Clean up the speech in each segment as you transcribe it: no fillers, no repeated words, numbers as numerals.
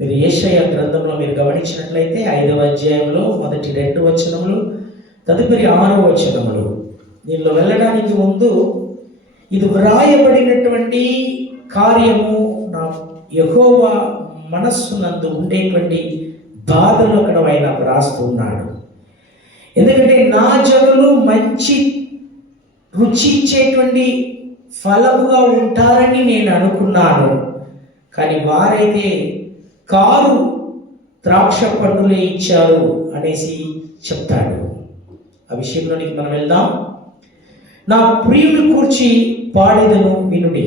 మీరు యెషయా గ్రంథంలో మీరు గమనించినట్లయితే 5వ అధ్యాయంలో మొదటి 2 వచనములు, తదుపరి 6వ వచనములు. దీనిలో వెళ్ళడానికి ముందు ఇది వ్రాయబడినటువంటి కార్యము నా యెహోవా మనస్సునందు ఉండేటువంటి బాధలు అక్కడ ఆయన వ్రాస్తున్నాడు. ఎందుకంటే నా జనులు మంచి రుచి ఇచ్చేటువంటి ఫలముగా ఉంటారని నేను అనుకున్నాను, కానీ వారైతే కారు ద్రాక్ష పండులే ఇచ్చారు అనేసి చెప్తాడు. ఆ విషయంలోనికి మనం వెళ్దాం. నా ప్రియుని కూర్చి పాడేదను వినుడి,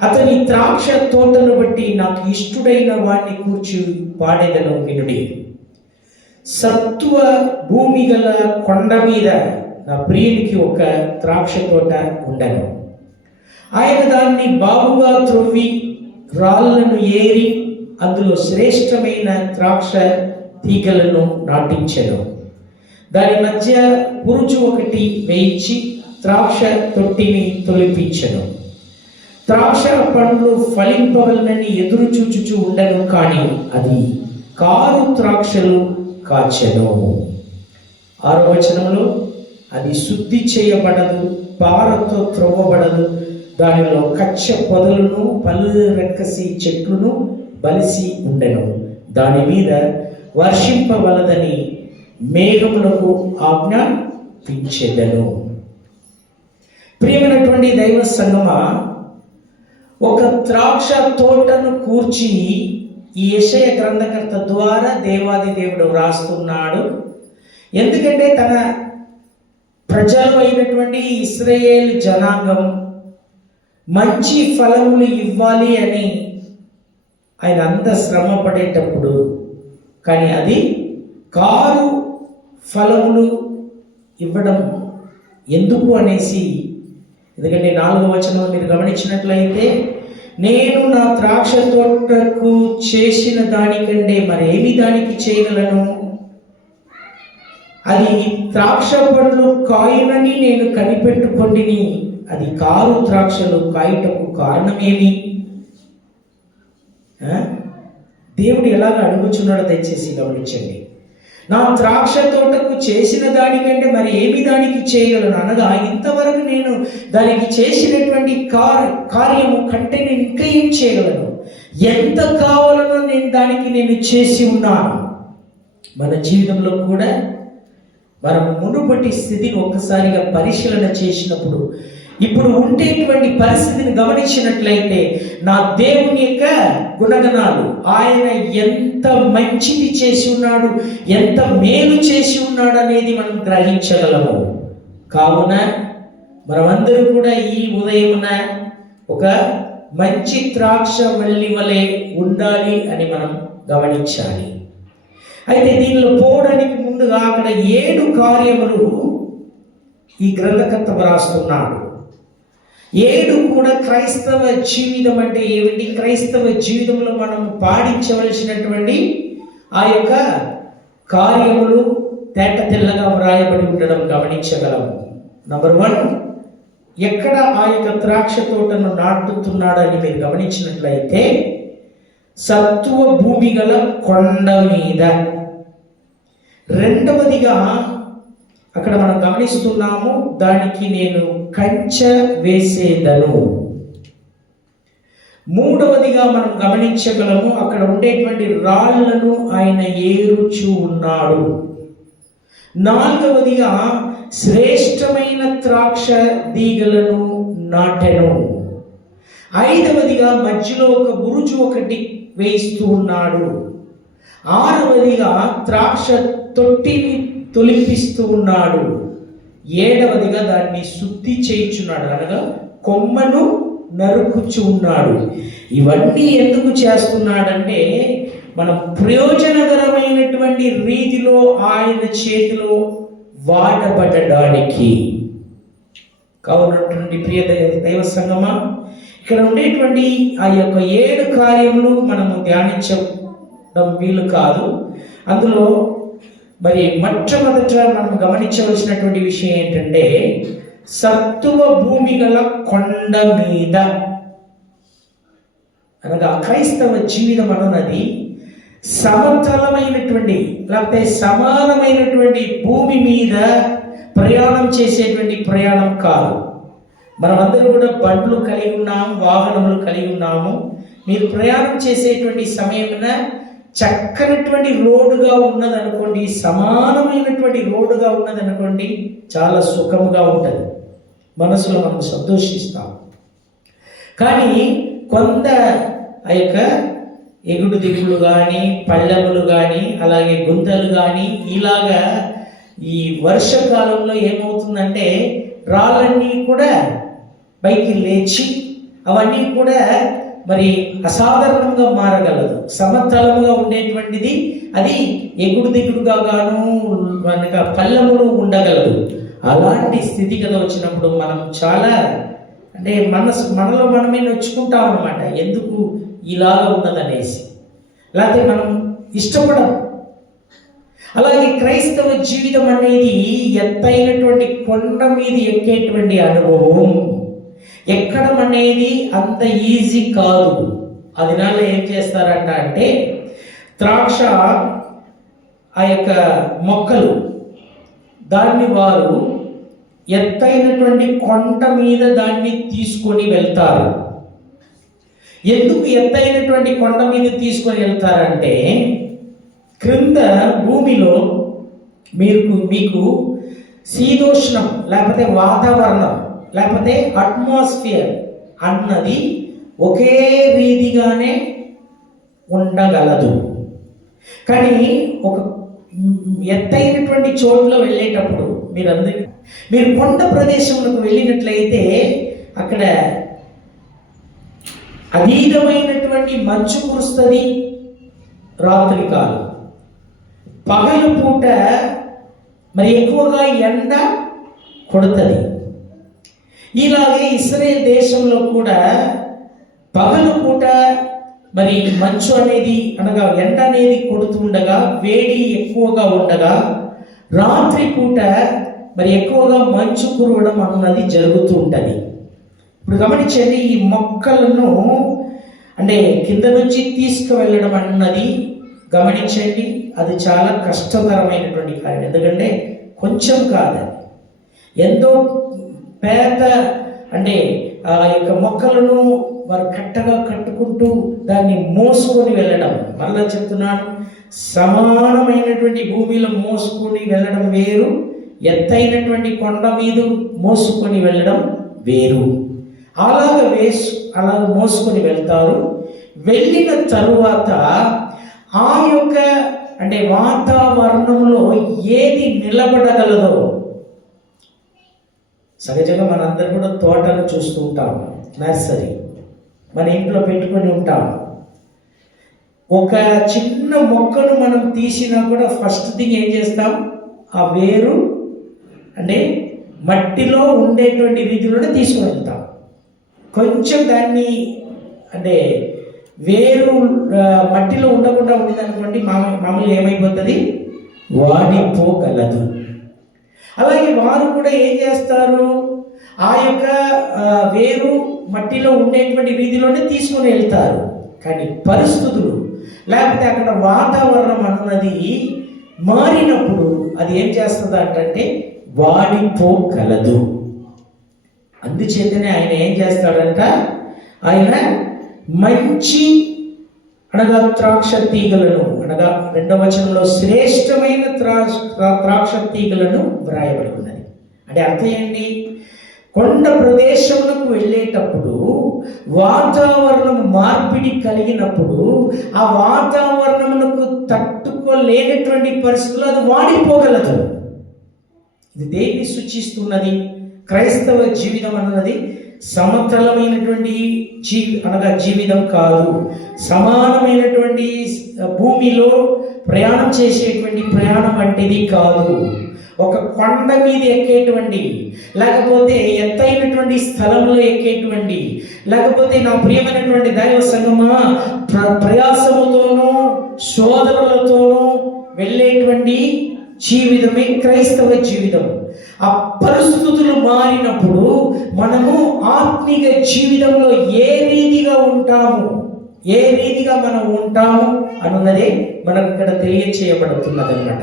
అతని ద్రాక్ష తోటను బట్టి నాకు ఇష్టుడైన వాడిని కూర్చి పాడేదను వినుడి. సత్వ భూమి గల కొండ మీద నా ప్రియునికి ఒక ద్రాక్ష తోట ఉండను. ఆయన దాన్ని బాగుగా త్రొవ్వి రాళ్లను ఏరి అందులో శ్రేష్టమైన ద్రాక్ష తీగలను నాటించెను. దాని మధ్య పురుచు ఒకటి వేయించి ద్రాక్ష తొట్టిని తొలిపించెను. ద్రాక్ష పండ్లు ఫలింపవలనని ఎదురు చూచుచూ ఉండను, కానీ అది కారు ద్రాక్షలు కాచెను. 6వ వచనంలో అది శుద్ధి చేయబడదు, పారతో త్రవ్వబడదు, దానిలో కచ్చ పొదలను పళ్ళు రెక్కసి చెట్లును బలిసి ఉండెను. దాని మీద వర్షింపవలదని మేఘములకు ఆజ్ఞాపించెదను. ప్రియమైనటువంటి దైవ సంగమా, ఒక ద్రాక్ష తోటను కూర్చి ఈ యెషయా గ్రంథకర్త ద్వారా దేవాది దేవుడు వ్రాస్తున్నాడు. ఎందుకంటే తన ప్రజలు అయినటువంటి ఇశ్రాయేలు జనాంగం మంచి ఫలములు ఇవ్వాలి అని ఆయన అంత శ్రమ పడేటప్పుడు, కానీ అది కారు ఫలములు ఇవ్వడం ఎందుకు అనేసి, ఎందుకంటే 4వ వచనం మీరు గమనించినట్లయితే, నేను నా ద్రాక్ష తోటకు చేసిన దానికంటే మరేమి దానికి చేయగలను? అది ద్రాక్ష పండ్లు కాయునని నేను కనిపెట్టుకొంటిని, అది కారు ద్రాక్షలు కాయుటకు కారణమేమి? దేవుడు ఎలాగ అడుగుచున్నాడో దయచేసి గమనించండి. నా ద్రాక్ష తోటకు చేసిన దానికంటే మరి ఏమి దానికి చేయగలను అనగా, ఇంతవరకు నేను దానికి చేసినటువంటి కార్యము కంటే నేను ఇంకా ఏం చేయగలను? ఎంత కావాలనో నేను చేసి ఉన్నాను. మన జీవితంలో కూడా మనం మునుపటి స్థితిని ఒక్కసారిగా పరిశీలన చేసినప్పుడు, ఇప్పుడు ఉండేటువంటి పరిస్థితిని గమనించినట్లయితే, నా దేవుని యొక్క గుణగణాలు, ఆయన ఎంత మంచిది చేసి ఉన్నాడు, ఎంత మేలు చేసి ఉన్నాడు అనేది మనం గ్రహించగలము. కావున మనమందరూ కూడా ఈ ఉదయమున ఒక మంచి ద్రాక్ష వల్లి వలె ఉండాలి అని మనం గమనించాలి. అయితే దీనిలో పోవడానికి ముందుగా అక్కడ 7 కార్యములు ఈ గ్రంథకర్త వ్రాస్తున్నాడు. 7 కూడా క్రైస్తవ జీవితం అంటే ఏమిటి, క్రైస్తవ జీవితంలో మనం పాటించవలసినటువంటి ఆ యొక్క కార్యములు తేట తెల్లగా వ్రాయబడి ఉండడం గమనించగలము. నంబర్ 1, ఎక్కడ ఆ యొక్క ద్రాక్ష తోటను నాటుతున్నాడని మీరు గమనించినట్లయితే, సత్వ భూమి గల కొండ మీద. రెండవదిగా అక్కడ మనం గమనిస్తున్నాము, దానికి నేను కంచె వేసేదను. మూడవదిగా మనం గమనించగలము, అక్కడ ఉండేటువంటి రాళ్లను ఆయన ఏరుచు ఉన్నాడు. నాలుగవదిగా శ్రేష్టమైన ద్రాక్ష తీగలను నాటెను. ఐదవదిగా మధ్యలో ఒక బురుజు ఒకటి వేయిస్తూ ఉన్నాడు. ఆరవదిగా ద్రాక్ష తొట్టిని తొలిపిస్తూ ఉన్నాడు. ఏడవదిగా దాన్ని శుద్ధి చేయించున్నాడు, అనగా కొమ్మను నరుకుచు ఉన్నాడు. ఇవన్నీ ఎందుకు చేస్తున్నాడంటే, మనం ప్రయోజనకరమైనటువంటి రీతిలో ఆయన చేతిలో వాడబడడానికి. కావునటువంటి ప్రియ దైవ సంగమా, ఇక్కడ ఉండేటువంటి ఆ యొక్క 7 కార్యములు మనము ధ్యానించడం వీలు కాదు. అందులో మరి మొట్టమొదట మనం గమనించవలసినటువంటి విషయం ఏంటంటే, సత్తువ భూమి గల కొండ మీద. అనగా క్రైస్తవ జీవితం అనున్నది సమతలమైనటువంటి లేకపోతే సమానమైనటువంటి భూమి మీద ప్రయాణం చేసేటువంటి ప్రయాణం కాదు. మనమందరూ కూడా బండ్లు కలిగి ఉన్నాము, వాహనములు కలిగి ఉన్నాము. మీరు ప్రయాణం చేసేటువంటి సమయమున చక్కనటువంటి రోడ్డుగా ఉన్నదనుకోండి, సమానమైనటువంటి రోడ్డుగా ఉన్నదనుకోండి, చాలా సుఖముగా ఉంటుంది, మనసులో మనం సంతోషిస్తాం. కానీ కొంత ఆ యొక్క ఎగుడు దిగులు కానీ, పళ్ళములు కానీ, అలాగే గుంతలు కానీ, ఇలాగా ఈ వర్షకాలంలో ఏమవుతుందంటే రాళ్ళన్నీ కూడా పైకి లేచి అవన్నీ కూడా మరి అసాధారణంగా మారగలదు. సమతలముగా ఉండేటువంటిది అది ఎగుడు దిగుడుగా గాను మనక పల్లములు ఉండగలదు. అలాంటి స్థితిగత వచ్చినప్పుడు మనం చాలా అంటే మనలో మనమే నొచ్చుకుంటాం అన్నమాట, ఎందుకు ఇలాగ ఉన్నదనేసి, లేకపోతే మనం ఇష్టపడం. అలాగే క్రైస్తవ జీవితం అనేది ఎత్తైనటువంటి కొండ మీద ఎక్కేటువంటి అనుభవం. ఎక్కడం అనేది అంత ఈజీ కాదు. అది నాలో ఏం చేస్తారంట అంటే ద్రాక్ష ఆ యొక్క మొక్కలు దాన్ని వారు ఎత్తైనటువంటి కొండ మీద దాన్ని తీసుకొని వెళ్తారు. ఎందుకు ఎత్తైనటువంటి కొండ మీద తీసుకొని వెళ్తారంటే క్రింద భూమిలో మీకు శీతోష్ణం లేకపోతే వాతావరణం లేకపోతే అట్మాస్ఫియర్ అన్నది ఒకే రీతిగానే ఉండగలదు. కానీ ఒక ఎత్తైనటువంటి చోట్ల వెళ్ళేటప్పుడు మీరు కొండ ప్రదేశంలోకి వెళ్ళినట్లయితే అక్కడ అధీనమైనటువంటి మంచు కురుస్తుంది రాత్రి కాలం, పగలు పూట మరి ఎక్కువగా ఎండ కొడుతుంది. ఇలాగే ఇశ్రాయేల్ దేశంలో కూడా పగలు పూట మరి మంచు అనేది అనగా ఎండ అనేది కొడుతుండగా, వేడి ఎక్కువగా ఉండగా, రాత్రి పూట మరి ఎక్కువగా మంచు కురవడం అన్నది జరుగుతూ ఉంటుంది. ఇప్పుడు గమనించండి, ఈ మొక్కలను అంటే కింద నుంచి తీసుకువెళ్ళడం అన్నది గమనించండి, అది చాలా కష్టతరమైనటువంటి కార్యం. ఎందుకంటే కొంచెం కాదు, ఎంతో పేద అంటే ఆ యొక్క మొక్కలను వారు కట్టగా కట్టుకుంటూ దాన్ని మోసుకొని వెళ్ళడం. మళ్ళా చెప్తున్నాను, సమానమైనటువంటి భూమిలో మోసుకొని వెళ్ళడం వేరు, ఎత్తైనటువంటి కొండ మీద మోసుకొని వెళ్ళడం వేరు. అలాగ మోసుకొని వెళ్తారు. వెళ్ళిన తరువాత ఆ యొక్క అంటే వాతావరణంలో ఏది నిలబడగలదో, సహజంగా మనందరం కూడా తోటను చూస్తూ ఉంటాం, నర్సరీ మన ఇంట్లో పెట్టుకొని ఉంటాం. ఒక చిన్న మొక్కను మనం తీసినా కూడా ఫస్ట్ థింగ్ ఏం చేస్తాం, ఆ వేరు అంటే మట్టిలో ఉండేటువంటి రీతిలోనే తీసుకుని వెళ్తాం. కొంచెం దాన్ని అంటే వేరు మట్టిలో ఉండకుండా ఉండేది అనుకోండి, మామూలుగా ఏమైపోతుంది, వాడిపోగలదు. అలాగే వారు కూడా ఏం చేస్తారు, ఆ యొక్క వేరు మట్టిలో ఉండేటువంటి రీతిలోనే తీసుకొని వెళ్తారు. కానీ పరిస్థితులు లేకపోతే అక్కడ వాతావరణం అన్నది మారినప్పుడు అది ఏం చేస్తుంది అంటే వాడిపోగలదు. అందుచేతనే ఆయన ఏం చేస్తాడంట, ఆయన మంచి అనగా ద్రాక్ష తీగలను అనగా 2వ వచనంలో శ్రేష్టమైన ద్రాక్ష తీగలను వ్రాయబడి ఉన్నది. అంటే అర్థం ఏంటి, కొండ ప్రదేశములకు వెళ్ళేటప్పుడు వాతావరణం మార్పిడి కలిగినప్పుడు ఆ వాతావరణమునకు తట్టుకోలేనటువంటి పరిస్థితులు అది వాడిపోగలదు. ఇది దేన్ని సూచిస్తున్నది? క్రైస్తవ జీవితం అన్నది సమతలమైనటువంటి జీవితం కాదు, సమానమైనటువంటి భూమిలో ప్రయాణం చేసేటువంటి ప్రయాణం వంటిది కాదు. ఒక కొండ మీద ఎక్కేటువంటి, లేకపోతే ఎత్తైనటువంటి స్థలంలో ఎక్కేటువంటి, లేకపోతే నా ప్రియమైనటువంటి దైవ సంగమా ప్రయాసముతోనూ శోధనలతోనూ వెళ్ళేటువంటి జీవితమే క్రైస్తవ జీవితం. ఆ పరిస్థితులు మారినప్పుడు మనము ఆత్మీయ జీవితంలో ఏ రీతిగా ఉంటాము ఏ రీతిగా మనం ఉంటాము అన్నదే మనకు ఇక్కడ తెలియచేయబడుతున్నది అన్నమాట.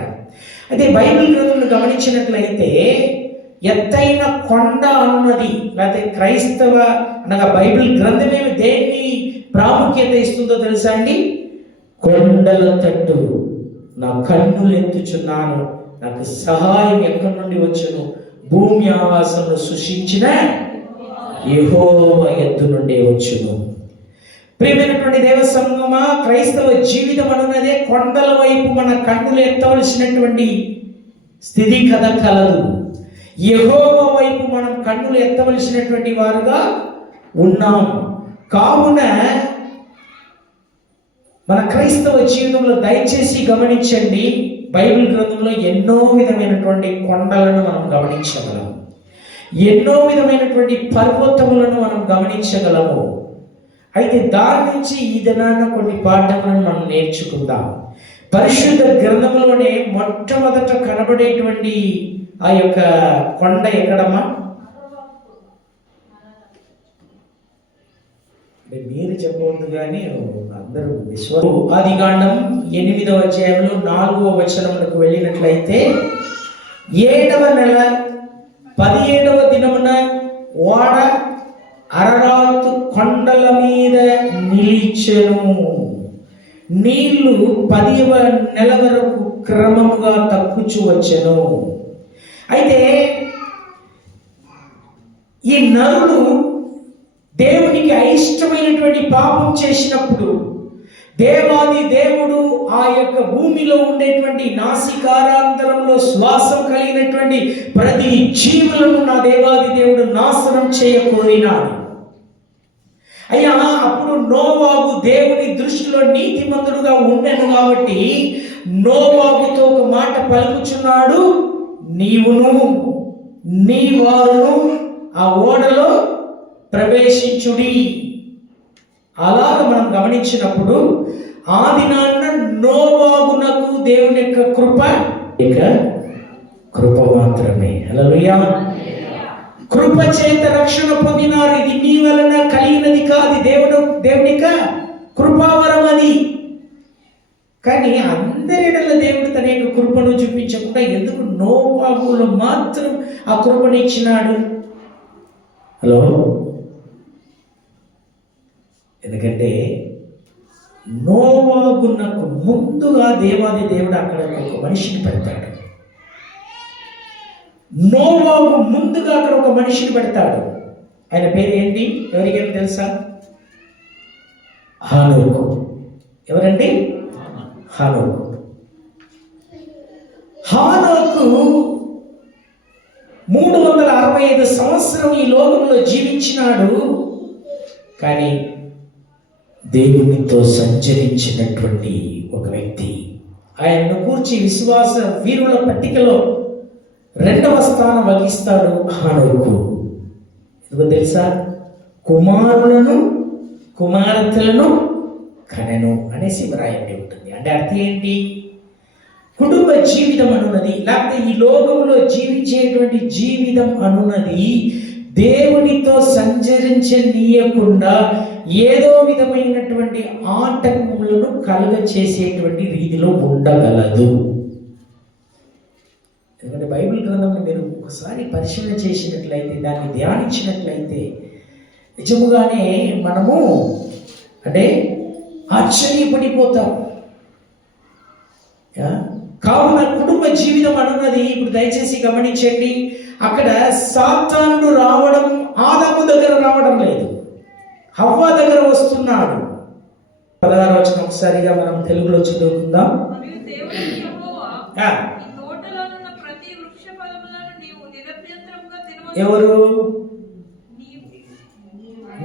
అయితే బైబిల్ గ్రంథంను గమనించినట్లయితే ఎత్తైన కొండ అన్నది, లేకపోతే క్రైస్తవ అనగా బైబిల్ గ్రంథమేమి దేన్ని ప్రాముఖ్యత ఇస్తుందో తెలుసా అండి? కొండల తట్టు నా కన్నులు ఎత్తుచున్నాను, నాకు సహాయం ఎక్కడి నుండి వచ్చును, భూమి ఆకాశమును సృష్టించిన యెహోవా యొద్ద నుండే వచ్చును. ప్రియమైనటువంటి దేవ సంగమా, క్రైస్తవ జీవితం అనున్నదే కొండల వైపు మన కన్నులు ఎత్తవలసినటువంటి స్థితి కలదు. యెహోవా వైపు మనం కన్నులు ఎత్తవలసినటువంటి వారుగా ఉన్నాం. కావున మన క్రైస్తవ జీవితంలో దయచేసి గమనించండి, బైబిల్ గ్రంథంలో ఎన్నో విధమైనటువంటి కొండలను మనం గమనించగలము, ఎన్నో విధమైనటువంటి పర్వతములను మనం గమనించగలము. అయితే దాని నుంచి ఈ దినాన కొన్ని పాఠాలను మనం నేర్చుకుందాం. పరిశుద్ధ గ్రంథంలోనే మొట్టమొదట కనబడేటువంటి ఆ యొక్క కొండ ఎక్కడమ్మా? మీరు చెప్పవద్దు కానీ అందరూ ఆదికాండం 8వ అధ్యాయంలో 4వ వచనములకు వెళ్ళినట్లయితే 7వ నెల 17వ దినమున ఓడ అరరాతు కొండల మీద నిలిచెను. నీళ్లు 10వ నెల వరకు క్రమముగా తక్కుచు వచ్చెను. అయితే ఈ నరుడు దేవునికి అయిష్టమైనటువంటి పాపం చేసినప్పుడు దేవాది దేవుడు ఆ యొక్క భూమిలో ఉండేటువంటి నాసికారాంతరంలో శ్వాసం కలిగినటువంటి ప్రతి జీవులను నా దేవాది దేవుడు నాశనం చేయకోరినాడు. అయ్యా, అప్పుడు నోవాహు దేవుని దృష్టిలో నీతిమంతుడుగా ఉండెను కాబట్టి నోవాహుతో ఒక మాట పలుకుచున్నాడు, నీవును నీ వారును ఆ ఓడలో ప్రవేశించుడి. అలాగ మనం గమనించినప్పుడు ఆ దినాన్న నోవాహునకు దేవుని యొక్క కృప మాత్రమే. హల్లెలూయా. కృప చేత రక్షణ పొందినారు. ఇది నీ వలన కలిగినది కాదు, దేవుని యొక్క కృపావరం అది. కానీ అందరిలో దేవుడు తన యొక్క కృపను చూపించకుండా ఎందుకు నోవాహులో మాత్రం ఆ కృపను ఇచ్చినాడు? హలో, ఎందుకంటే నోవాహునకు ముందుగా దేవాది దేవుడు అక్కడ ఒక మనిషిని పెడతాడు. నోవాహు ముందుగా అక్కడ ఒక మనిషిని పెడతాడు. ఆయన పేరు ఏంటి? ఎవరికైనా తెలుసా? హానోకు. ఎవరండి? హానోకు. హానోకు 365 సంవత్సరం ఈ లోకంలో జీవించినాడు. కానీ దేవునితో సంచరించినటువంటి ఒక వ్యక్తి. ఆయన్ను కూర్చి విశ్వాస వీరుల పట్టికలో 2వ స్థానం వహిస్తాడు హానోకు. ఎందుకో తెలుసా? కుమారులను కుమార్తెలను కనెను అనేసి వ్రాయబడి ఉంటుంది. అంటే అర్థం ఏంటి? కుటుంబ జీవితం అనున్నది, లేకపోతే ఈ లోకంలో జీవించేటువంటి జీవితం అనున్నది దేవునితో సంచరించనీయకుండా ఏదో విధమైనటువంటి ఆటంకములను కలుగ చేసేటువంటి రీతిలో ఉండగలదు. ఎందుకంటే బైబిల్ గ్రంథంలో మీరు ఒకసారి పరిశీలన చేసినట్లయితే, దాన్ని ధ్యానించినట్లయితే నిజముగానే మనము అంటే ఆశ్చర్యపడిపోతాం. కావున కుటుంబ జీవితం అనున్నది, ఇప్పుడు దయచేసి గమనించండి, అక్కడ సాతానుడు రావడం ఆదాము దగ్గర రావడం లేదు, హవ్వ దగ్గర వస్తున్నాడు. 16వ వచనం ఒకసారిగా మనం తెలుగులో చదువుకుందాం. ఎవరు?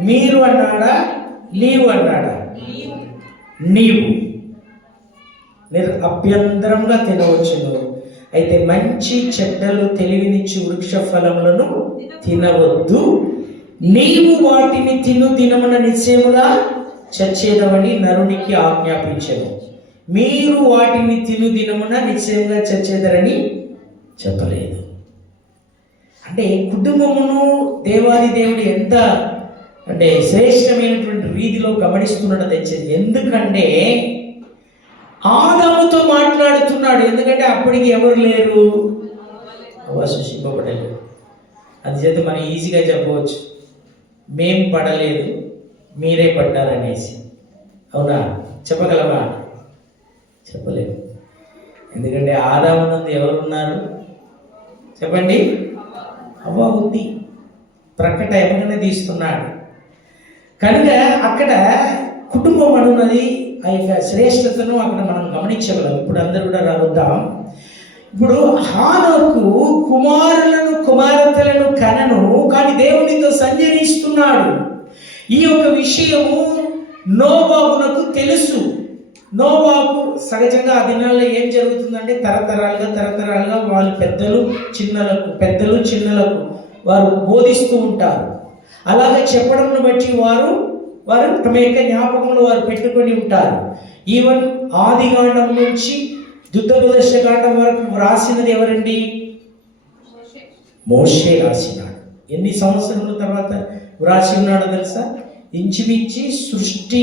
మీరు అన్నాడా? నీవు అన్నాడా? నీవు అభ్యంతరంగా తినవచ్చును, అయితే మంచి చెడ్డలు తెలివినిచ్చు వృక్ష ఫలములను తినవద్దు, నీవు వాటిని తిను దినమున నిశ్చయముగా చచ్చేదమని నరునికి ఆజ్ఞాపించెను. మీరు వాటిని తిను దినమున నిశ్చయంగా చచ్చేదరని చెప్పలేదు. అంటే కుటుంబమును దేవాది దేవుడు ఎంత అంటే శ్రేష్టమైనటువంటి రీతిలో గమనిస్తున్నాడు తెచ్చేది. ఎందుకంటే ఆదాముతో మాట్లాడుతున్నాడు. ఎందుకంటే అప్పటికి ఎవరు లేరు, సృష్టింపబడలేదు. అందుచేత మనం ఈజీగా చెప్పవచ్చు, మేం పడలేదు మీరే పడ్డారనేసి. అవునా? చెప్పగలమా? చెప్పలేదు. ఎందుకంటే ఆదాము నందు ఎవరున్నారు చెప్పండి? అవ్వ ఉంది. ప్రక్కట ఎవరికైనా తీస్తున్నాడు కనుక అక్కడ కుటుంబం అనున్నది ఆ యొక్క శ్రేష్టతను అక్కడ మనం గమనించగలం. ఇప్పుడు అందరూ కూడా రావద్దాం. ఇప్పుడు హానోకు కుమారులను కుమార్తెలను కనను, కానీ దేవునితో సంచరిస్తున్నాడు. ఈ యొక్క విషయము నోవాహునకు తెలుసు. నోవాహు సహజంగా ఆ దినాల్లో ఏం జరుగుతుందంటే తరతరాలుగా వాళ్ళు పెద్దలు చిన్నలకు వారు బోధిస్తూ ఉంటారు. అలాగే చెప్పడంను బట్టి వారు తమ యొక్క జ్ఞాపకంలో వారు పెట్టుకొని ఉంటారు. ఈవెన్ ఆదికాండం నుంచి దుఃఖదశకాండం వరకు రాసినది ఎవరండి? మోషే రాసినాడు. ఎన్ని సంవత్సరాల తర్వాత వ్రాసి ఉన్నాడో తెలుసా? ఇంచుమించి సృష్టి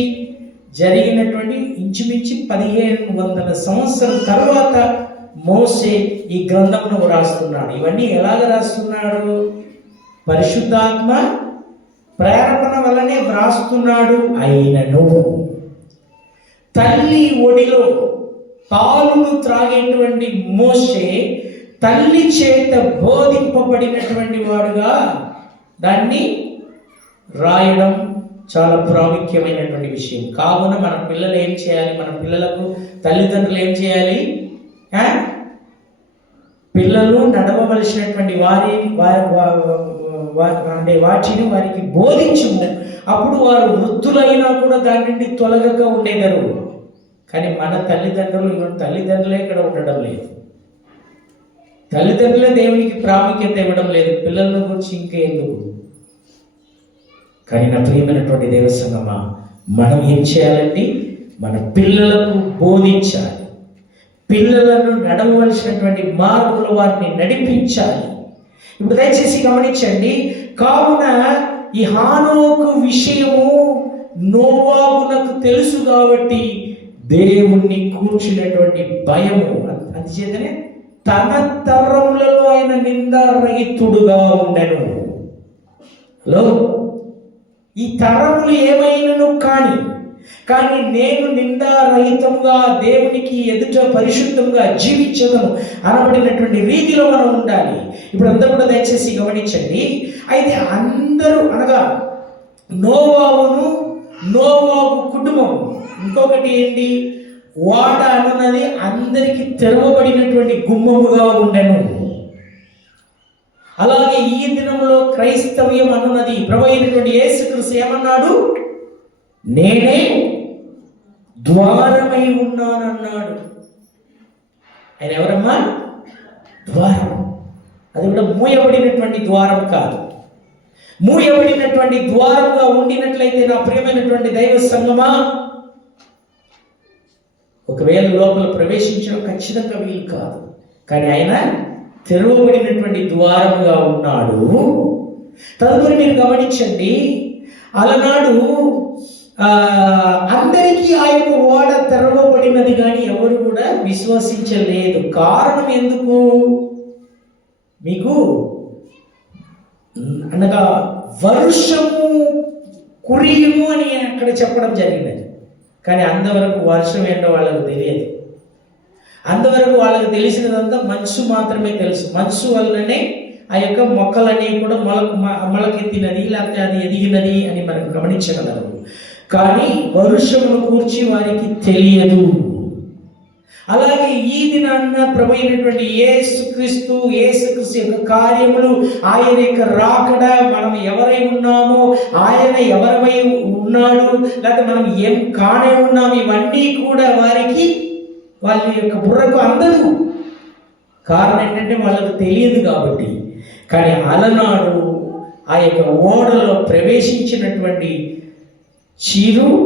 జరిగినటువంటి ఇంచుమించి 1500 సంవత్సరం తర్వాత మోషే ఈ గ్రంథమును రాస్తున్నాడు. ఇవన్నీ ఎలాగ రాస్తున్నాడు? పరిశుద్ధాత్మ ప్రేరణ వల్లనే వ్రాస్తున్నాడు. అయినను తల్లి ఒడిలో పాలును త్రాగేటువంటి మోషే తల్లి చేత బోధింపబడినటువంటి వాడుగా దాన్ని రాయడం చాలా ప్రాముఖ్యమైనటువంటి విషయం. కావున మన పిల్లలు ఏం చేయాలి? మన పిల్లలకు తల్లిదండ్రులు ఏం చేయాలి? పిల్లలు నడవవలసినటువంటి వాటిని వారికి బోధించుము. అప్పుడు వారు వృద్ధులైనా కూడా దాని నుండి తొలగక ఉండేదరు. కానీ మన తల్లిదండ్రులే ఇక్కడ ఉండడం లేదు. తల్లిదండ్రులే దేవునికి ప్రాముఖ్యత ఇవ్వడం లేదు. పిల్లల గురించి ఇంకెందుకు? కానీ నా ప్రియమైనటువంటి దేవ సంగమా, మనం ఏం చేయాలండి? మన పిల్లలకు బోధించాలి. పిల్లలను నడవవలసినటువంటి మార్గంలో వారిని నడిపించాలి. ఇప్పుడు దయచేసి గమనించండి. కావున ఈ హానోకు విషయము నోవాహునకు తెలుసు కాబట్టి దేవుణ్ణి కూర్చున్నటువంటి భయము, అందుచేతనే తన తరములలో ఆయన నిందారహితుడుగా ఉండెను. హలో, ఈ తరములు ఏమైనను కానీ నేను నిందారహితంగా దేవునికి ఎదుట పరిశుద్ధంగా జీవించగలను అనబడినటువంటి రీతిలో మనం ఉండాలి. ఇప్పుడు అందరూ కూడా దయచేసి గమనించండి. అయితే అందరూ అనగా నోవాహు కుటుంబం, ఇంకొకటి ఏంటి? వాడ అన్నది అందరికి తెరవబడినటువంటి గుమ్మముగా ఉండెను. అలాగే ఈ దినంలో క్రైస్తవ్యం అన్నది ప్రభు అయినటువంటి యేసుక్రీస్తు ఏమన్నాడు? నేనే ద్వారమై ఉన్నానన్నాడు. ఆయన ఎవరమ్మా? ద్వారం. అది కూడా మూయబడినటువంటి ద్వారం కాదు. మూయబడినటువంటి ద్వారంగా ఉండినట్లయితే నా ప్రియమైనటువంటి దైవ సంగమా, ఒకవేళ లోపల ప్రవేశించడం ఖచ్చితంగా వీలు కాదు. కానీ ఆయన తెరవబడినటువంటి ద్వారముగా ఉన్నాడు. తదుపరి మీరు గమనించండి, అలనాడు అందరికీ ఆ యొక్క ఓడ తెరవబడినది కానీ ఎవరు కూడా విశ్వసించలేదు. కారణం ఎందుకు? మీకు అనగా వర్షము కురియుము అని అక్కడ చెప్పడం జరిగినది. కానీ అంతవరకు వర్షం ఏంటో వాళ్ళకు తెలియదు. అంతవరకు వాళ్ళకి తెలిసినదంతా మంచు మాత్రమే తెలుసు. మంచు వల్లనే ఆ యొక్క మొక్కలన్నీ కూడా మొలకెత్తినది, లేకపోతే అది ఎదిగినది అని మనం గమనించగలరు. కానీ వర్షమును కూర్చి వారికి తెలియదు. అలాగే ఈ దినాన్న ప్రభు అయినటువంటి యేసుక్రీస్తు యొక్క కార్యములు, ఆయన యొక్క రాకడ, మనం ఎవరై ఉన్నామో, ఆయన ఎవరమై ఉన్నాడు, లేకపోతే మనం ఏం కానే ఉన్నాము, ఇవన్నీ కూడా వాళ్ళ యొక్క బుర్రకు అందదు. కారణం ఏంటంటే వాళ్ళకు తెలియదు కాబట్టి. కానీ అలనాడు ఆ యొక్క ఓడలో ప్రవేశించినటువంటి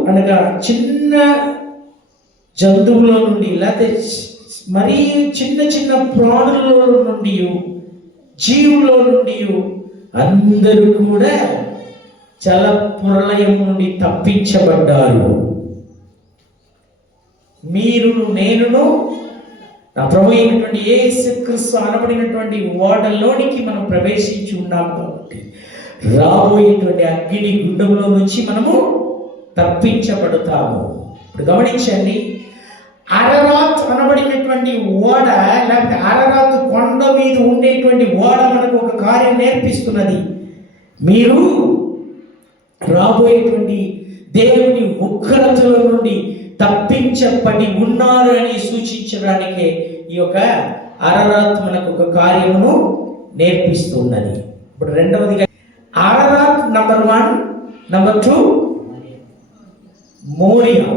అనగా చిన్న జంతువుల నుండి, లేకపోతే మరీ చిన్న ప్రాణుల నుండి, జీవుల నుండి అందరూ కూడా జల ప్రళయం నుండి తప్పించబడ్డారు. మీరును నేనును నా ప్రభు అయినటువంటి యేసుక్రీస్తు అనబడినటువంటి ఓడలోనికి మనం ప్రవేశించి ఉన్నాము కాబట్టి రాబోయేటువంటి అగ్ని గుండంలో నుంచి మనము తప్పించబడతాము. ఇప్పుడు గమనించండి, అరరాత్ అనబడినటువంటి ఓడ, లేకపోతే అరరాత్ కొండ మీద ఉండేటువంటి ఓడ మనకు ఒక కార్యం నేర్పిస్తున్నది. మీరు రాబోయేటువంటి దేవుని ఉగ్రతల నుండి తప్పించబడి ఉన్నారు అని సూచించడానికే ఈ యొక్క అరరాత్ మనకు ఒక కార్యమును నేర్పిస్తున్నది. ఇప్పుడు రెండవదిగా అరరాత్ నంబర్ 1, నంబర్ 2 మోరియా.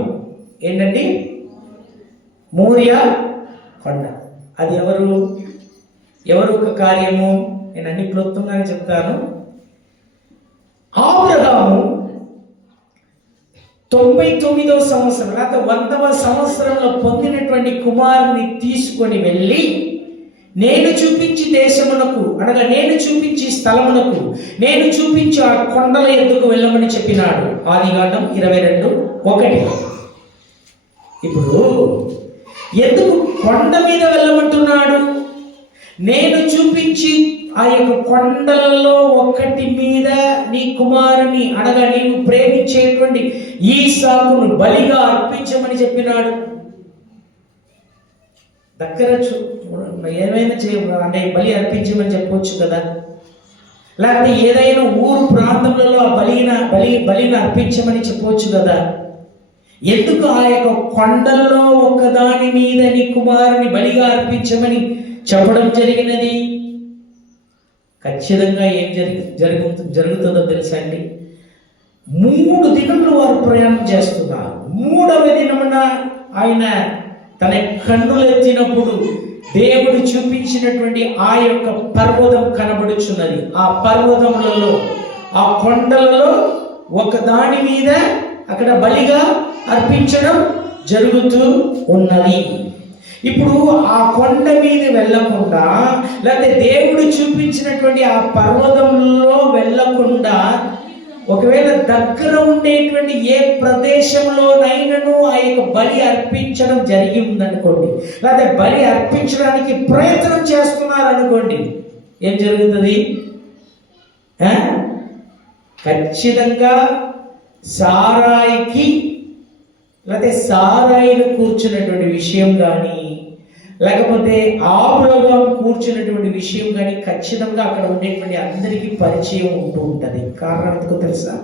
ఏంటండి? మోరియా కొండ. అది ఎవరు ఒక కార్యము? నేను అన్ని క్లుప్తంగానే చెప్తాను. అబ్రహాము 99వ సంవత్సరం లేకపోతే 100వ సంవత్సరంలో పొందినటువంటి కుమారుని తీసుకొని వెళ్ళి నేను చూపించి దేశమునకు, అనగా నేను చూపించి స్థలమునకు, నేను చూపించి ఆ కొండల ఎద్దుకు వెళ్ళమని చెప్పినాడు. ఆదికాండం 22:1. ఇప్పుడు ఎందుకు కొండ మీద వెళ్ళమంటున్నాడు? నేను చూపించి ఆ యొక్క కొండలలో ఒకటి మీద నీ కుమారుని, అనగా నీవు ప్రేమించేటువంటి ఈసాకును బలిగా అర్పించమని చెప్పినాడు. దగ్గర ఏమైనా అంటే బలి అర్పించమని చెప్పవచ్చు కదా, లేకపోతే ఏదైనా ఊరు ప్రాంతంలో ఆ బలిని అర్పించమని చెప్పవచ్చు కదా. ఎందుకు ఆ యొక్క కొండల్లో ఒకదాని మీద నీ కుమారుని బలిగా అర్పించమని చెప్పడం జరిగినది? ఖచ్చితంగా ఏం జరుగుతుందో తెలుసా అండి? 3 దినములు వారు ప్రయాణం చేస్తున్నారు. 3వ దినమున ఆయన తన కన్నులెత్తినప్పుడు దేవుడు చూపించినటువంటి ఆ యొక్క పర్వతం కనబడుచున్నది. ఆ పర్వతములలో, ఆ కొండలలో ఒక దాని మీద అక్కడ బలిగా అర్పించడం జరుగుతూ ఉన్నది. ఇప్పుడు ఆ కొండ మీద వెళ్ళకుండా, లేకపోతే దేవుడు చూపించినటువంటి ఆ పర్వతంలో వెళ్ళకుండా, ఒకవేళ దగ్గర ఉండేటువంటి ఏ ప్రదేశంలోనైనాను ఆ యొక్క బలి అర్పించడం జరిగి ఉందనుకోండి, లేకపోతే బలి అర్పించడానికి ప్రయత్నం చేస్తున్నారనుకోండి, ఏం జరుగుతుంది? ఖచ్చితంగా సారాయికి, లేకపోతే సారాయిని కూర్చున్నటువంటి విషయం కానీ, లేకపోతే అబ్రహాము కూర్చున్నటువంటి విషయం కానీ ఖచ్చితంగా అక్కడ ఉండేటువంటి అందరికీ పరిచయం ఉంటూ ఉంటుంది. కారణం ఎందుకు తెలుసా?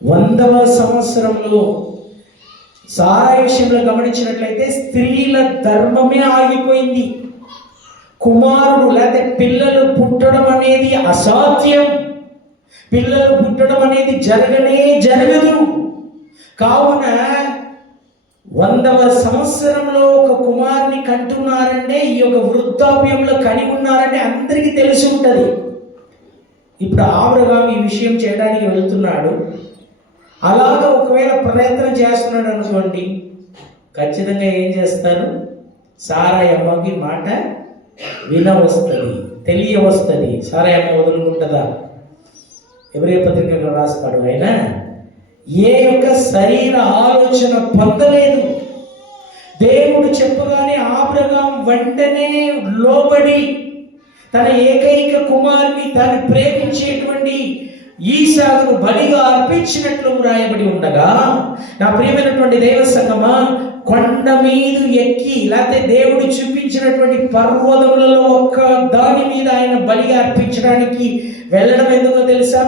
100వ సంవత్సరంలో సారాయి విషయంలో గమనించినట్లయితే స్త్రీల ధర్మమే ఆగిపోయింది. కుమారుడు లేకపోతే పిల్లలు పుట్టడం అనేది అసాధ్యం. పిల్లలు పుట్టడం అనేది జరగదు. కావున 100వ సంవత్సరంలో ఒక కుమారుని కంటున్నారంటే, ఈ యొక్క వృద్ధాప్యంలో కని ఉన్నారంటే అందరికీ తెలిసి ఉంటుంది. ఇప్పుడు అబ్రహాము ఈ విషయం చేయడానికి వెళ్తున్నాడు. అలాగ ఒకవేళ ప్రయత్నం చేస్తున్నాడు అనుకోండి, ఖచ్చితంగా ఏం చేస్తారు? సారాయి అమ్మకి మాట వినవస్తుంది, తెలియవస్తుంది. సారాయి అమ్మ వదులుకుంటుందా? ఎబ్రీ పత్రికలో రాస్తాడు ఆయన, ఏ యొక్క శరీర ఆలోచన పొందలేదు. దేవుడు చెప్పగానే అబ్రహాము వెంటనే లోబడి తన ఏకైక కుమారుని, దాన్ని ప్రేమించేటువంటి ఈసాకును బలిగా అర్పించినట్లు రాయబడి ఉండగా, నా ప్రియమైనటువంటి దైవ సంగమా, కొండ మీద ఎక్కి, లేకపోతే దేవుడు చూపించినటువంటి పర్వతములలో ఒక్క దాని మీద ఆయన బలిగా అర్పించడానికి వెళ్ళడం ఎందుకో తెలుసా?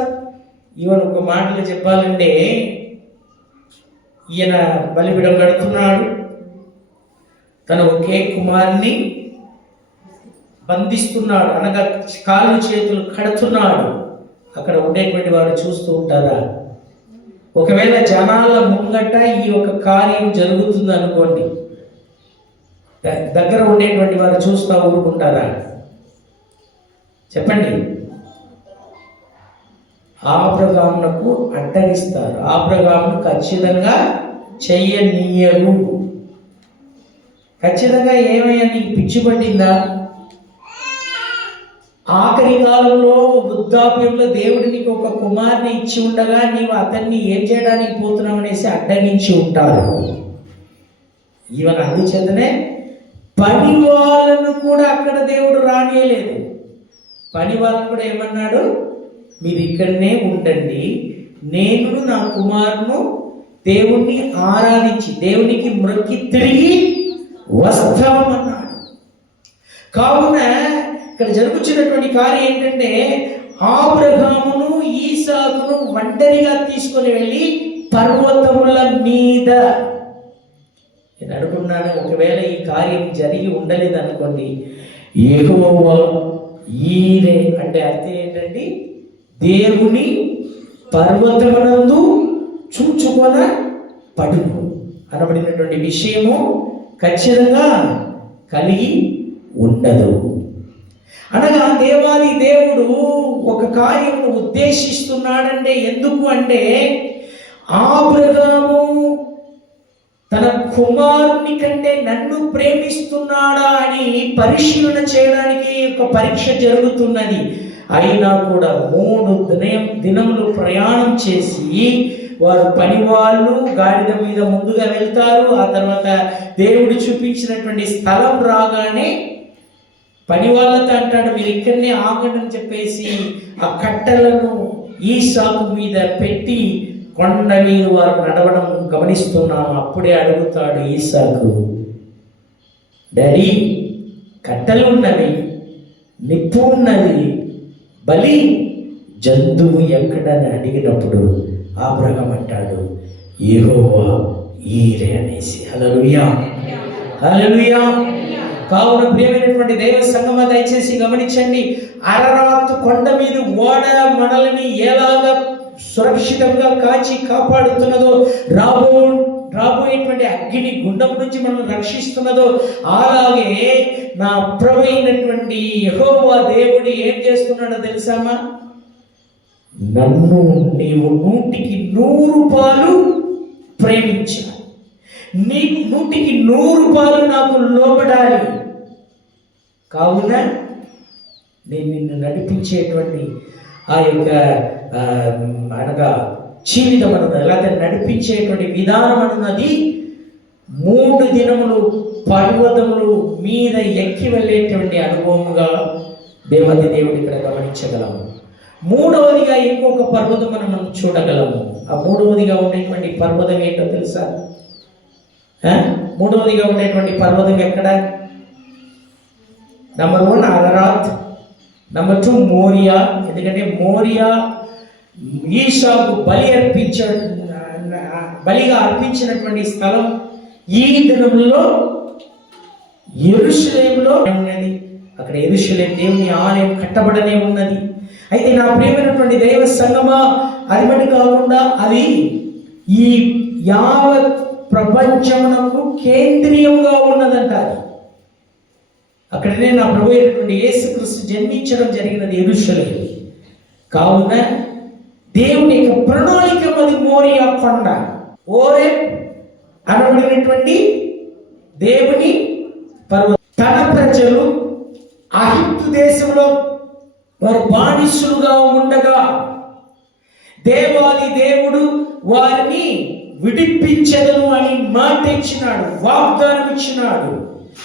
ఈవెన్ ఒక మాటలు చెప్పాలంటే, ఈయన బలిపీఠం కడుతున్నాడు, తన ఒకే కుమారుని బంధిస్తున్నాడు, అనగా కాళ్ళు చేతులు కడుతున్నాడు. అక్కడ ఉండేటువంటి వారు చూస్తూ ఉంటారా? ఒకవేళ జనాల ముంగట ఈ యొక్క కార్యం జరుగుతుంది అనుకోండి, దగ్గర ఉండేటువంటి వారు చూస్తూ ఊరుకుంటారా? చెప్పండి. అబ్రహామునకు అడ్డగిస్తారు. అబ్రహామును ఖచ్చితంగా చెయ్యనీయరు. ఖచ్చితంగా ఏమయ్యా, నీకు పిచ్చి పట్టిందా? ఆఖరి కాలంలో వృద్ధాప్యంలో దేవుడు నీకు ఒక కుమారుని ఇచ్చి ఉండగా నీవు అతన్ని ఏం చేయడానికి పోతున్నావు అనేసి అడ్డగించి ఉంటారు. ఈవెన్ అందుచేతనే పని వాళ్ళను కూడా అక్కడ దేవుడు రానియలేదు. పని వాళ్ళను కూడా ఏమన్నాడు, మీరు ఇక్కడనే ఉండండి, నేను నా కుమారును దేవుణ్ణి ఆరాధించి దేవునికి మొక్కి తిరిగి వస్తామన్నాడు. కావున ఇక్కడ జరుగుతున్నటువంటి కార్యం ఏంటంటే, అబ్రహామును ఈసాకును ఒంటరిగా తీసుకొని వెళ్ళి పర్వతముల మీద, నేను అనుకున్నాను ఒకవేళ ఈ కార్యం జరిగి ఉండలేదు అనుకోండి, యెహోవా ఈరే అంటే అర్థం ఏంటండి, దేవుని పర్వతమునందు చూచుకొన పడును అనబడినటువంటి విషయము ఖచ్చితంగా కలిగి ఉండదు. అనగా దేవాది దేవుడు ఒక కార్యమును ఉద్దేశిస్తున్నాడంటే, ఎందుకు అంటే అబ్రహాము తన కుమారుని కంటే నన్ను ప్రేమిస్తున్నాడా అని పరిశీలన చేయడానికి ఒక పరీక్ష జరుగుతున్నది. అయినా కూడా 3 దినములు ప్రయాణం చేసి వారు పని వాళ్ళు గాడిద మీద ముందుగా వెళ్తారు. ఆ తర్వాత దేవుడు చూపించినటువంటి స్థలం రాగానే పని వాళ్ళతో అంటాడు, మీరు ఇక్కడనే ఆగండి అని చెప్పేసి ఆ కట్టెలను ఈసాకు మీద పెట్టి కొండ మీద వారు నడవడం గమనిస్తున్నాము. అప్పుడే అడుగుతాడు ఈసాకు, డాడీ కట్టెలు ఉన్నవి, నిప్పు ఉన్నది, బలి జంతువు ఎక్కడని అడిగినప్పుడు అబ్రహాము అంటాడు, యెహోవా ఈరే అనేసి. హల్లెలూయా, హల్లెలూయా. కావున ప్రియమైనటువంటి దైవ సంగమా, దయచేసి గమనించండి, అరరాతు కొండ మీద ఓడ మనల్ని ఎలాగా సురక్షితంగా కాచి కాపాడుతున్నదో, రాబోయేటువంటి అగ్ని గుండం నుంచి మనం రక్షిస్తున్నదో, అలాగే నా ప్రభు అయినటువంటి యెహోవా దేవుడు ఏం చేస్తున్నాడో తెలుసామా, నన్ను నీవు 100కి 100 ప్రేమించాలి, నీకు 100కి 100 నాకు లోబడాలి. కావున నేను నిన్ను నడిపించేటువంటి ఆ యొక్క అనగా జీవితం అన్నది, లేకపోతే నడిపించేటువంటి విధానం అన్నది 3 దినములు పర్వతములు మీద ఎక్కి వెళ్ళేటువంటి అనుభవముగా దేవాది దేవుడు ఇక్కడ గమనించగలము. 3వదిగా ఇంకొక పర్వతం మనం చూడగలము. ఆ 3వదిగా ఉండేటువంటి పర్వతం ఏంటో తెలుసా? 3వదిగా ఉండేటువంటి పర్వతం ఎక్కడ? Number 1 Ararat, number 2 Moriah. ఎందుకంటే మోరియా ఈసాకు బలిగా అర్పించినటువంటి స్థలం. ఈ దినంలో యెరూషలేములో ఉన్నది. అక్కడ యెరూషలేము దేవుని ఆలయం కట్టబడనే ఉన్నది. అయితే నా ప్రియమైనటువంటి దైవ సంగమా, అది బట్టి కాకుండా అది ఈ యావత్ ప్రపంచమునకు కేంద్రీయంగా ఉన్నదంటారు. అక్కడనే నా ప్రభు అయినటువంటి యేసుక్రీస్తు జన్మించడం జరిగినది యెరూషలేము. కావున దేవుని యొక్క ప్రణాళిక అది మోరియా కొండ, ఓరేబ్ అనబడినటువంటి దేవుని పర్వతం. తన ప్రజలు ఐగుప్తు దేశంలో వారు బానిసలుగా ఉండగా దేవాది దేవుడు వారిని విడిపించెదను అని మాట ఇచ్చినాడు, వాగ్దానం ఇచ్చినాడు.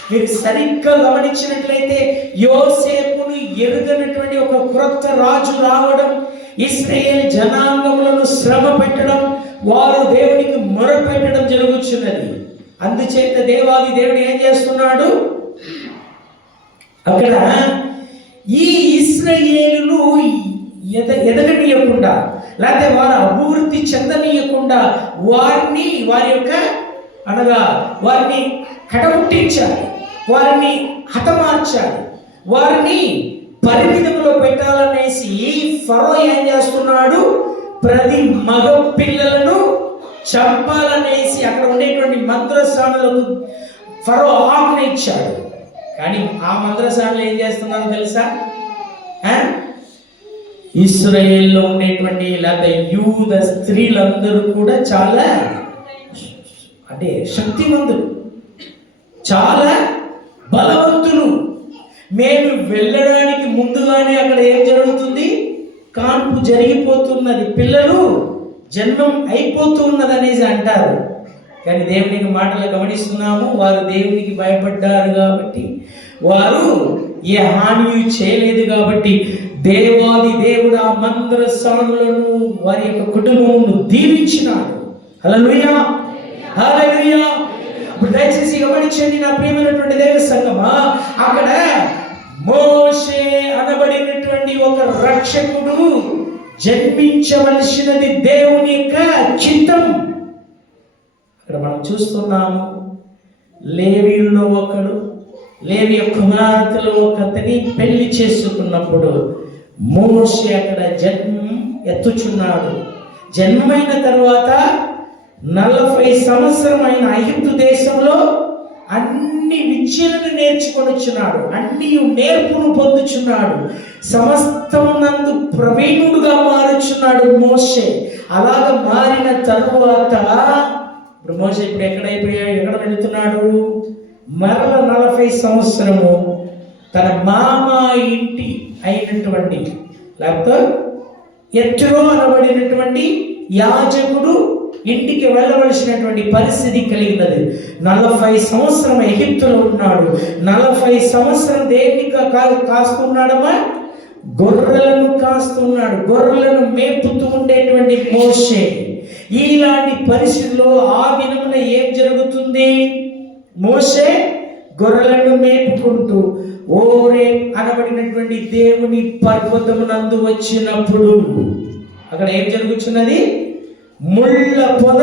మీరు సరిగ్గా గమనించినట్లయితే యోసేపును ఎరుగనటువంటి ఒక క్రొత్త రాజు రావడం, ఇశ్రాయేల్ జనాంగములను శ్రమ పెట్టడం, వారు దేవునికి మొరపెట్టడం జరుగుతున్నది. అందుచేత దేవాది దేవుడు ఏం చేస్తున్నాడు, అక్కడ ఈ ఇశ్రాయేలును ఎదగనీయకుండా, లేకపోతే వారు అభివృద్ధి చెందనీయకుండా వారిని వారిని కటముట్టించాలి, వారిని హతమార్చాలి, వారిని పరిమితంలో పెట్టాలనేసి ఫరో ఏం చేస్తున్నాడు, ప్రతి మగ పిల్లలను చంపాలనేసి అక్కడ ఉండేటువంటి మంత్రస్థానాలకు ఫరో ఆజ్ఞ ఇచ్చాడు. కానీ ఆ మంత్రస్థానాలు ఏం చేస్తున్నారో తెలుసా? ఇశ్రాయేల్లో ఉండేటువంటి లేదా యూద స్త్రీలందరూ కూడా చాలా అంటే శక్తివంతులు, చాలా బలవంతులు. మేము వెళ్ళడానికి ముందుగానే అక్కడ ఏం జరుగుతుంది? కాన్పు జరిగిపోతున్నది, పిల్లలు జన్మం అయిపోతున్నది అనేసి అంటారు. కానీ దేవునికి మాటలు గమనిస్తున్నాము, వారు దేవునికి భయపడ్డారు కాబట్టి, వారు ఏ హాని చేయలేదు కాబట్టి దేవాది దేవుడు ఆ మందరసానులను వారి యొక్క కుటుంబమును దీవించినాడు. హల్లెలూయా, హల్లెలూయా. ఇప్పుడు దయచేసి గమనించండి నా ప్రియమైనటువంటి దేవ సంగమా, అక్కడ మోషే అనబడినటువంటి ఒక రక్షకుడు జన్మించవలసినది దేవుని యొక్క చిత్తం. ఇక్కడ మనం చూస్తున్నాము, లేవీయుల్లో ఒకడు, లేవి కుమార్తెలో ఒకతని పెళ్లి చేసుకున్నప్పుడు మోషే అక్కడ జన్మం ఎత్తుచున్నాడు. జన్మైన తర్వాత 40 సంవత్సరమైన ఐగుప్తు దేశంలో అన్ని విద్యలను నేర్చుకొనిచున్నాడు, అన్ని నేర్పును పొందుచున్నాడు, సమస్తమునందు ప్రవీణుడుగా మారుచున్నాడు మోషే. అలాగ మారిన తరువాత ఇప్పుడు మోషే ఇప్పుడు ఎక్కడ వెళుతున్నాడు? మరల 40 సంవత్సరము తన మామ ఇంటి అయినటువంటి, లేకపోతే ఎత్రో అనబడినటువంటి యాజకుడు ఇంటికి వెళ్ళవలసినటువంటి పరిస్థితి కలిగినది. 40 సంవత్సరం ఎగిప్తులో ఉన్నాడు. 40 సంవత్సరం దేన్ని కాస్తున్నాడమ్మా? గొర్రెలను కాస్తున్నాడు, గొర్రెలను మేపుతూ ఉండేటువంటి మోషే. ఇలాంటి పరిస్థితుల్లో ఆ దినమున ఏం జరుగుతుంది? మోషే గొర్రెలను మేపుకుంటూ ఓరే అనబడినటువంటి దేవుని పర్వతమునందు వచ్చినప్పుడు అక్కడ ఏం జరుగుతున్నది? ముళ్ళ పొద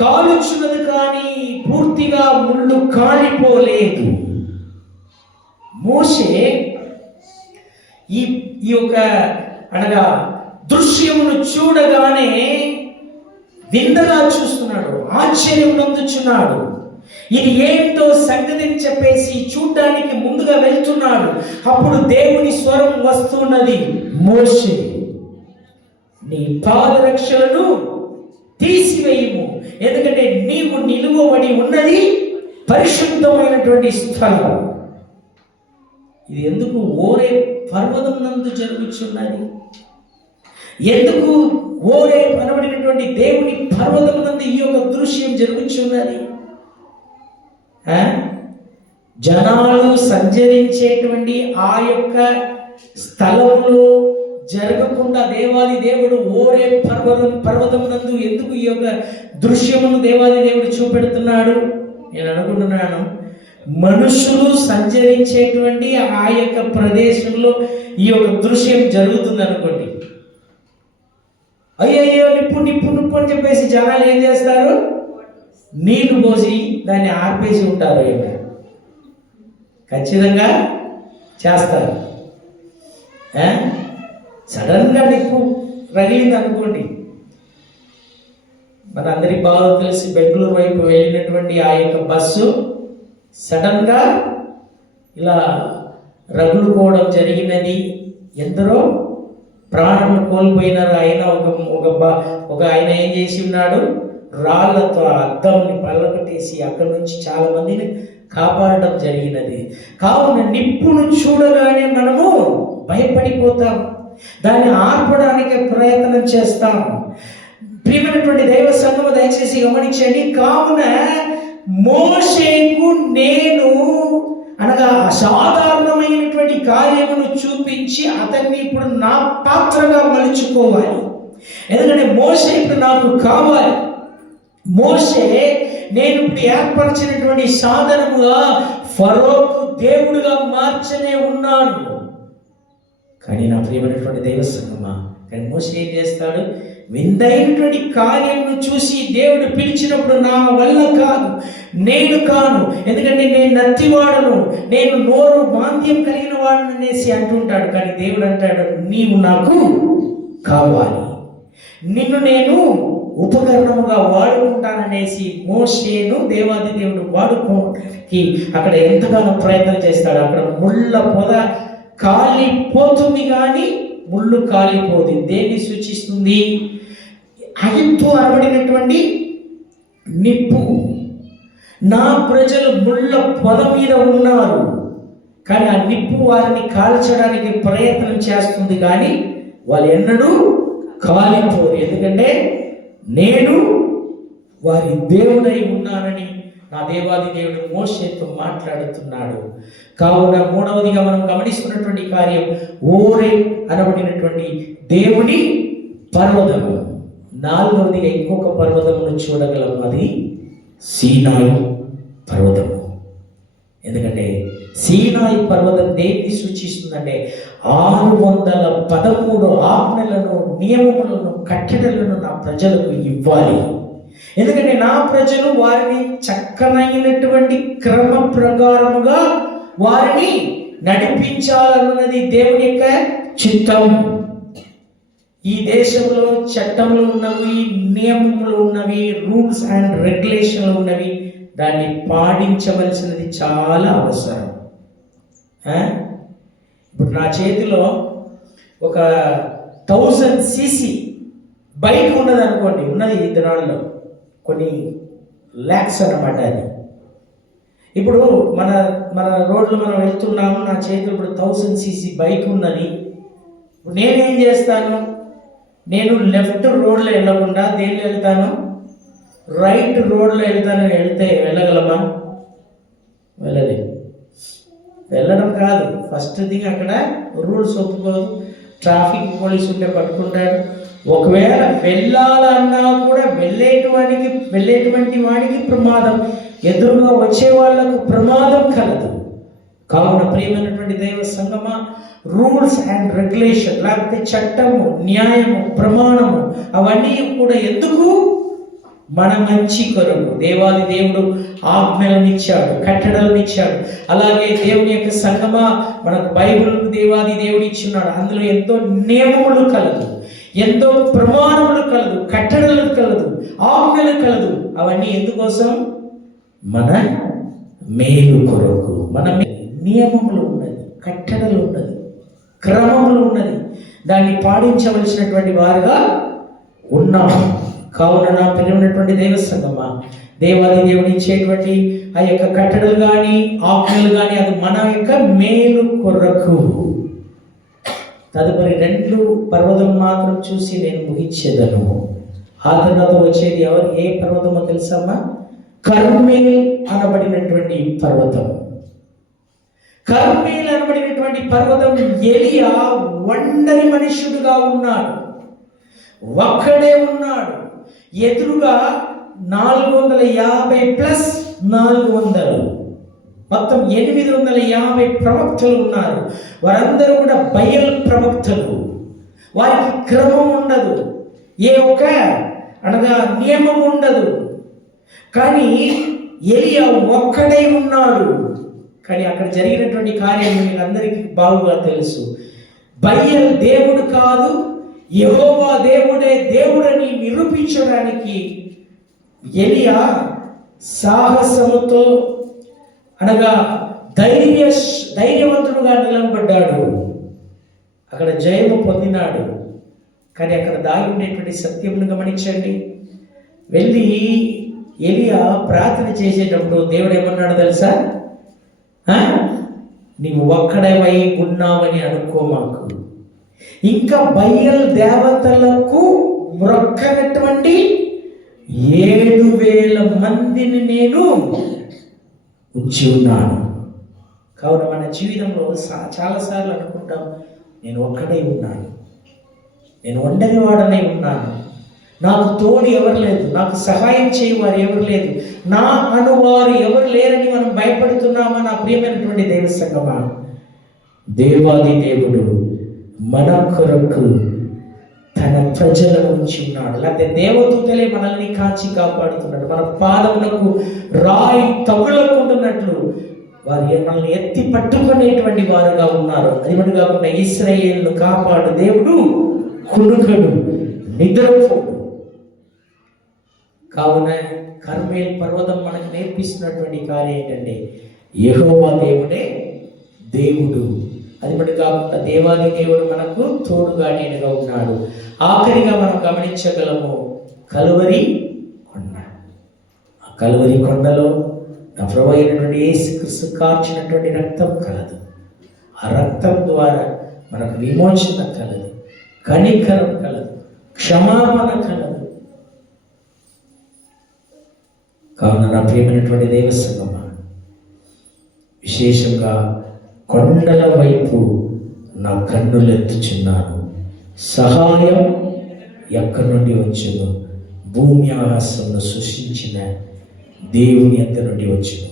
కాలుచున్నది, కానీ పూర్తిగా ముళ్ళు కాలిపోలేదు. మోషే ఈ యొక్క అనగా దృశ్యమును చూడగానే వింతగా చూస్తున్నాడు, ఆశ్చర్యం పొందుచున్నాడు. ఇది ఏంటో సంగతిని చెప్పేసి చూడ్డానికి ముందుగా వెళ్తున్నాడు. అప్పుడు దేవుని స్వరం వస్తున్నది, మోషే నీ పాదరక్షలను తీసివేయము, ఎందుకంటే నీవు నిలువబడి ఉన్నది పరిశుద్ధమైనటువంటి స్థలం. ఇది ఎందుకు ఓరే పర్వతం నందు జరుగుతున్నది? ఎందుకు ఓరే అనబడినటువంటి దేవుని పర్వతం నందు ఈ యొక్క దృశ్యం జరుగుతున్నది? జనాలు సంచరించేటువంటి ఆ యొక్క స్థలంలో జరగకుండా దేవాది దేవుడు ఓరే పర్వతం నందు ఎందుకు ఈ యొక్క దృశ్యమును దేవాది దేవుడు చూపెడుతున్నాడు? నేను అనుకుంటున్నాను, మనుషులు సంచరించేటువంటి ఆ యొక్క ప్రదేశంలో ఈ యొక్క దృశ్యం జరుగుతుంది అనుకోండి, అయ్యో నిప్పు నిప్పు నిప్పు అని చెప్పేసి జనాలు ఏం చేస్తారు? నీళ్లు పోసి దాన్ని ఆర్పేసి ఉంటారు. ఖచ్చితంగా చేస్తారు. సడన్గా నిప్పు రగిలింది అనుకోండి, మనందరికీ బాగా తెలిసి బెంగళూరు వైపు వెళ్ళినటువంటి ఆ యొక్క బస్సు సడన్గా ఇలా రగులుకోవడం జరిగినది. ఎందరో ప్రాణాలను కోల్పోయినారు. ఆయన ఒక ఆయన ఏం చేసి ఉన్నాడు? రాళ్లతో అద్దంని పళ్ళకొట్టేసి అక్కడి నుంచి చాలా మందిని కాపాడడం జరిగినది. కావున నిప్పును చూడగానే మనము భయపడిపోతాం, దాన్ని ఆర్పడానికి ప్రయత్నం చేస్తాం. ప్రియమైనటువంటి దైవ సంఘము దయచేసి గమనించండి. కావున మోషేకు నేను అనగా అసాధారణమైనటువంటి కార్యమును చూపించి అతన్ని ఇప్పుడు నా పాత్రగా మలుచుకోవాలి. ఎందుకంటే మోషే ఇప్పుడు నాకు కావాలి. మోషే నేను ఇప్పుడు ఏర్పరిచినటువంటి సాధనముగా ఫరోకు దేవుడుగా మార్చనే ఉన్నాను. కానీ నా ప్రియమైనటువంటి దైవ సంఘమా, కానీ మోషే ఏం చేస్తాడు? విందైనటువంటి కార్యమును చూసి దేవుడు పిలిచినప్పుడు నా వల్ల కాదు, నేను కాను, ఎందుకంటే నేను నత్తివాడను, నేను నోరు బాంధ్యం కలిగిన వాడను అనేసి అంటుంటాడు. కానీ దేవుడు అంటాడు, నీవు నాకు కావాలి, నిన్ను నేను ఉపకరణముగా వాడుకుంటాననేసి మోషేను దేవాది దేవుడు వాడుకోవడానికి అక్కడ ఎంతగానో ప్రయత్నం చేస్తాడు. అక్కడ ముళ్ళ పొద కాలిపోతుంది, కానీ ముళ్ళు కాలిపోదు. దేన్ని సూచిస్తుంది? అగ్నితో అనబడినటువంటి నిప్పు. నా ప్రజలు ముళ్ళ పొద మీద ఉన్నారు, కానీ ఆ నిప్పు వారిని కాల్చడానికి ప్రయత్నం చేస్తుంది, కానీ వాళ్ళు ఎన్నడూ కాలిపోరు. ఎందుకంటే నేను వారి దేవుడై ఉన్నానని నా దేవాది దేవుడు మోషేతో మాట్లాడుతున్నాడు. కావున మూడవదిగా మనం గమనిస్తున్నటువంటి కార్యం ఓరే అనబడినటువంటి దేవుని పర్వతము. నాలుగవదిగా ఇంకొక పర్వతమును చూడగలం, అది సీనాయి పర్వతము. ఎందుకంటే సీనాయి పర్వతం దేన్ని సూచిస్తుందంటే 613 ఆజ్ఞలను, నియమములను, కట్టడలను నా ప్రజలకు ఇవ్వాలి. ఎందుకంటే నా ప్రజలు వారిని చక్కనైనటువంటి క్రమ ప్రకారముగా వారిని నడిపించాలన్నది దేవుని యొక్క చిత్తం. ఈ దేశంలో చట్టములు ఉన్నవి, నియమములు ఉన్నవి, రూల్స్ అండ్ రెగ్యులేషన్లు ఉన్నవి. దాన్ని పాటించవలసినది చాలా అవసరం. ఇప్పుడు నా చేతిలో ఒక 1000 cc బైక్ ఉన్నది అనుకోండి, ఉన్నది ఈ దినాల్లో కొన్ని ల్యాక్స్ అన్నమాట అది. ఇప్పుడు మన రోడ్లు మనం వెళ్తున్నాము, నా చేతిలో ఇప్పుడు 1000 cc బైక్ ఉన్నది. నేనేం చేస్తాను? నేను లెఫ్ట్ రోడ్లో వెళ్ళకుండా దేనిలో వెళ్తాను? రైట్ రోడ్లో వెళ్తే వెళ్ళగలమా? వెళ్ళలేదు. వెళ్ళడం కాదు, ఫస్ట్ థింగ్ అక్కడ రూల్స్ ఒప్పుకోదు, ట్రాఫిక్ పోలీసు ఉంటే పట్టుకుంటాడు. ఒకవేళ వెళ్ళాలన్నా కూడా వెళ్ళేటువంటి వాడికి ప్రమాదం, ఎదురుగా వచ్చే వాళ్ళకు ప్రమాదం కలదు. కావున ప్రియమైనటువంటి దైవ సంగమా, రూల్స్ అండ్ రెగ్యులేషన్ లేకపోతే చట్టము, న్యాయము, ప్రమాణము అవన్నీ కూడా ఎందుకు? మన మంచి కొరకు. దేవాది దేవుడు ఆజ్ఞలను ఇచ్చాడు, కట్టడలను ఇచ్చాడు. అలాగే దేవుని యొక్క సంగమా, మనకు బైబిల్ దేవాది దేవుడు ఇచ్చున్నాడు. అందులో ఎంతో నియమములు కలదు, ఎంతో ప్రమాణములు కలదు, కట్టడలు కలదు, ఆజ్ఞలు కలదు. అవన్నీ ఎందుకోసం? మన మేలు కొరకు. మన నియమములు ఉన్నది, కట్టడలు ఉన్నది, క్రమములు ఉన్నది. దాన్ని పాటించవలసినటువంటి వారుగా ఉన్నాము. కావున నా పిల్లమైనటువంటి దైవ సంగమా, దేవాది దేవుడు ఇచ్చేటువంటి ఆ యొక్క కట్టడలు కానీ ఆజ్ఞలు కానీ అది మన యొక్క మేలు కొరకు. తదుపరి 2 పర్వతం మాత్రం చూసి నేను ముగించేదను. ఆ తర్వాత వచ్చేది ఏ పర్వతమో తెలుసమ్మా? కర్మేల్ అనబడినటువంటి పర్వతం. కర్మేల్ అనబడినటువంటి పర్వతం, ఎలియా ఒంటరి మనుష్యుడుగా ఉన్నాడు, ఒక్కడే ఉన్నాడు. ఎదురుగా 450 ప్లస్ 400 మొత్తం 850 ప్రవక్తలు ఉన్నారు. వారందరూ కూడా బయల్ ప్రవక్తలు. వారికి క్రమం ఉండదు, ఏ ఒక్క అనగా నియమం ఉండదు. కానీ ఎలియా ఒక్కడే ఉన్నాడు. కానీ అక్కడ జరిగినటువంటి కార్యం మీకు అందరికీ బాగుగా తెలుసు. బయల్ దేవుడు కాదు, యెహోవా దేవుడే దేవుడని నిరూపించడానికి ఎలియా సాహసముతో అనగా ధైర్యవంతుడుగా నిలబడ్డాడు. అక్కడ జయము పొందినాడు. కానీ అక్కడ దాగి ఉండేటువంటి సత్యమును గమనించండి. వెళ్ళి ఎలియా ప్రార్థన చేసేటప్పుడు దేవుడు ఏమన్నాడు తెలుసా? నీవు ఒక్కడవై ఉన్నావని అనుకో మాకు, ఇంకా బయల్ దేవతలకు మ్రొక్కనటువంటి 7,000 మందిని నేను ఉంచి ఉన్నాను. కావున మన జీవితంలో చాలాసార్లు అనుకుంటాం, నేను ఒక్కడై ఉన్నాను, నేను ఒంటరి వాడనై ఉన్నాను, నాకు తోడు ఎవరు లేదు, నాకు సహాయం చేయవారు ఎవరు లేదు, నా అనువారు ఎవరు లేరని మనం భయపడుతున్నామా? నా ప్రియమైనటువంటి దైవ సంగమా, దేవాది దేవుడు మన కొరకు తన ప్రజలను ఉంచి ఉన్నాడు. లేకపోతే దేవదూతలే మనల్ని కాచి కాపాడుతున్నాడు. మన పాదములకు రాయి తగులకుంటున్నట్లు వారు మనల్ని ఎత్తి పట్టుకునేటువంటి వారుగా ఉన్నారు. అది మనం కాకుండా ఇశ్రాయేలును కాపాడు దేవుడు కునుకడు, నిద్రపోడు. కావున కర్మేల్ పర్వతం మనకు నేర్పిస్తున్నటువంటి కార్యం ఏంటంటే యెహోవా దేవుడే దేవుడు. అది మనకు కాకుండా దేవాది దేవుడు మనకు తోడుగా నీడగా ఉన్నాడు. ఆఖరిగా మనం గమనించగలము కలువరి కొండ. ఆ కలువరి కొండలో నా ప్రభువు అయినటువంటి యేసుక్రీస్తు కార్చినటువంటి రక్తం కలదు. ఆ రక్తం ద్వారా మనకు విమోచన కలదు, కనికరం కలదు, క్షమాపణ కలదు. కావున నా ప్రియమైనటువంటి దేవ సంగమా, విశేషంగా కొండల వైపు నా కన్నులెత్తుచున్నాను. సహాయం ఎక్కడి నుండి వచ్చును? భూమి ఆకాశంను సృష్టించిన దేవుని యొద్ద నుండి వచ్చును.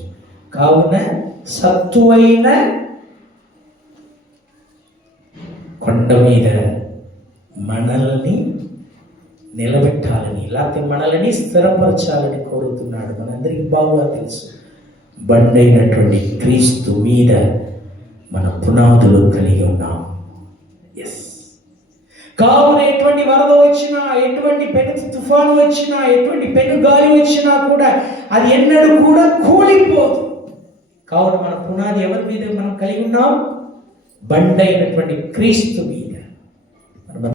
కావున సత్తువైన కొండ మీద మనల్ని నిలబెట్టాలని, లేకపోతే మనల్ని స్థిరపరచాలని కోరుతున్నాడు. మనందరికీ బాగా తెలుసు, బండైనటువంటి క్రీస్తు మీద మన పునాదులు కలిగి ఉన్నాం. ఎస్. కావున ఎటువంటి వరద వచ్చినా, ఎటువంటి పెను తుఫాను వచ్చినా, ఎటువంటి పెను గాలి వచ్చినా కూడా అది ఎన్నడూ కూడా కూలిపోదు. కావున మన పునాది ఎవరి మీద మనం కలిగి ఉన్నాం? బండైనటువంటి క్రీస్తు మీద.